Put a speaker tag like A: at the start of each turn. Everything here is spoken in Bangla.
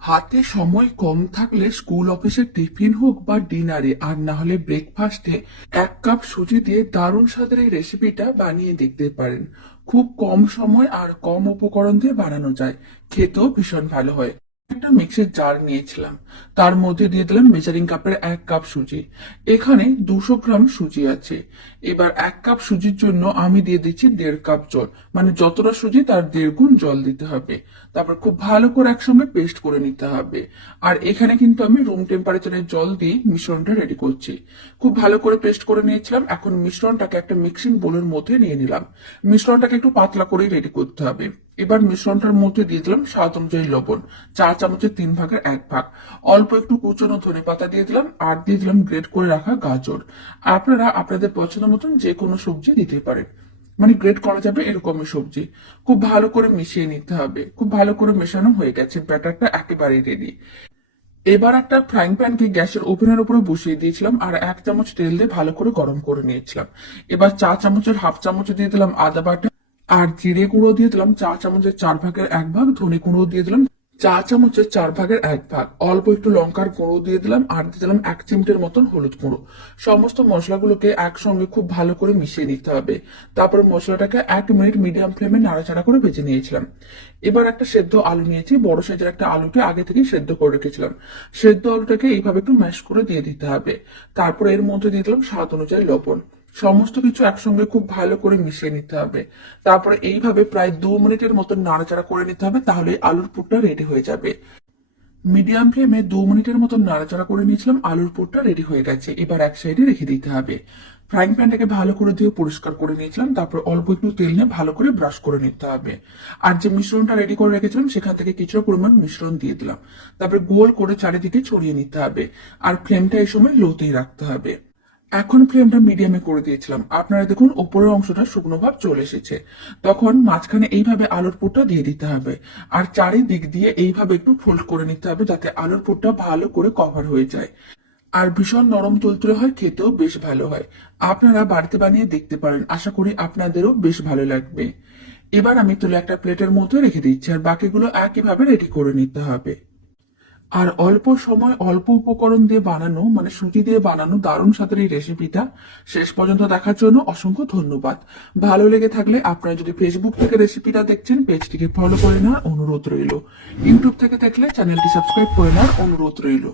A: হাতে সময় কম থাকলে স্কুল অফিসে টিফিন হোক বা ডিনারে, আর না হলে ব্রেকফাস্টে এক কাপ সুজি দিয়ে দারুণ স্বাদের এই রেসিপিটা বানিয়ে দেখতে পারেন। খুব কম সময় আর কম উপকরণ দিয়ে বানানো যায়। খেতেও ভীষণ ভালো হয়। একটা মিক্সির জার নিয়েছিলাম। তার মধ্যে দিয়ে দিলাম মেজারিং কাপের এক কাপ সুজি। এখানে দুশো গ্রাম সুজি আছে। এবার এক কাপ সুজির জন্য আমি দিয়ে দিচ্ছি দেড় কাপ জল। মানে যতটা সুজি তার দেড় গুণ জল দিতে হবে। তারপর খুব ভালো করে একসঙ্গে পেস্ট করে নিতে হবে। আর এখানে কিন্তু আমি রুম টেম্পারেচারের জল দিয়ে মিশ্রণটা রেডি করছি। খুব ভালো করে পেস্ট করে নিয়েছিলাম। এখন মিশ্রণটাকে একটা মিক্সিং বোলের মধ্যে নিয়ে নিলাম। মিশ্রণটাকে একটু পাতলা করেই রেডি করতে হবে। এবার মিশ্রণটার মধ্যে দিয়ে দিলাম স্বাদ অনুযায়ী লবণ চা চামচের তিন ভাগের এক ভাগ। অল্প একটু কুচনো ধনে পাতা দিয়ে দিলাম আর দিয়ে দিলাম গ্রেট করে রাখা গাজর। আপনারা আপনাদের পছন্দ মতন যে কোনো সবজি দিতে পারেন। মানে গ্রেট করা যাবে এরকমই সবজি। খুব ভালো করে মিশিয়ে নিতে হবে। খুব ভালো করে মেশানো হয়ে গেছে, ব্যাটারটা একেবারেই রেডি এবার একটা ফ্রাইং প্যানকে গ্যাসের ওভেনের উপরে বসিয়ে দিয়েছিলাম আর এক চামচ তেল দিয়ে ভালো করে গরম করে নিয়েছিলাম। এবার চা চামচের হাফ চামচ দিয়ে দিলাম আদা বাটা আর জিরে গুঁড়ো দিয়ে দিলাম চা চামচের চার ভাগের এক ভাগ, ধনে গুঁড়ো দিয়ে দিলাম চা চামচের চার ভাগের এক ভাগ। অল্প একটু লঙ্কার গুঁড়ো দিয়ে দিলাম আর দিয়ে দিলাম এক চিমটের মতন হলুদ গুঁড়ো। সমস্ত মশলাগুলোকে একসঙ্গে খুব ভালো করে মিশিয়ে নিতে হবে। তারপর মশলাটাকে এক মিনিট মিডিয়াম ফ্লেমে নাড়াচাড়া করে ভেজে নিয়েছিলাম। এবার একটা সেদ্ধ আলু নিয়েছি, বড় সাইজের একটা আলুকে আগে থেকেই সেদ্ধ করে রেখেছিলাম। সেদ্ধ আলুটাকে এইভাবে একটু ম্যাশ করে দিয়ে দিতে হবে। তারপর এর মধ্যে দিয়ে দিলাম স্বাদ অনুযায়ী লবণ। সমস্ত কিছু একসঙ্গে খুব ভালো করে মিশিয়ে নিতে হবে। তারপরে এইভাবে প্রায় দু মিনিটের মতো নাড়াচাড়া করে নিতে হবে, তাহলে আলুর পুরটা রেডি হয়ে যাবে। মিডিয়াম ফ্লেমে দু মিনিটের মতো নাড়াচাড়া করে নিয়েছিলাম, আলুর পুরটা রেডি হয়ে গেছে। এবার এক সাইডে রেখে দিতে হবে। ফ্রাইং প্যানটাকে ভালো করে দিয়ে পরিষ্কার করে নিয়েছিলাম, তারপর অল্প একটু তেল নিয়ে ভালো করে ব্রাশ করে নিতে হবে। আর যে মিশ্রণটা রেডি করে রেখেছিলাম, সেখান থেকে কিছুটা পরিমাণ মিশ্রণ দিয়ে দিলাম। তারপরে গোল করে চারিদিকে ছড়িয়ে নিতে হবে। আর ফ্লেমটা এই সময় লোতেই রাখতে হবে। এখন ফ্লেমটা মিডিয়ামে করে দিয়েছিলাম? আপনারা দেখুন, উপরের অংশটা শুকনো ভাব চলে এসেছে। তখন মাঝখানে এইভাবে আলুর পুরটা দিয়ে দিতে হবে। আর চারিদিক দিয়ে এইভাবে একটু ফোল্ড করে নিতে হবে যাতে আলুর পুরটা ভালো করে কভার হয়ে যায়। আর ভীষণ নরম তুলতুলে হয়, খেতেও বেশ ভালো হয়। আপনারা বাড়িতে বানিয়ে দেখতে পারেন। আশা করি আপনাদেরও বেশ ভালো লাগবে। এবার আমি তুলে একটা প্লেটের মধ্যে রেখে দিচ্ছি, আর বাকিগুলো একইভাবে রেডি করে নিতে হবে। আর অল্প সময় অল্প উপকরণ দিয়ে বানানো মানে সুজি দিয়ে বানানো দারুণ স্বাদের এই রেসিপিটা শেষ পর্যন্ত দেখার জন্য অসংখ্য ধন্যবাদ। ভালো লেগে থাকলে আপনারা যদি ফেসবুক থেকে রেসিপিটা দেখছেন পেজটিকে ফলো করে নেওয়ার অনুরোধ রইল। ইউটিউব থেকে দেখলে চ্যানেলটি সাবস্ক্রাইব করে নেওয়ার অনুরোধ রইল।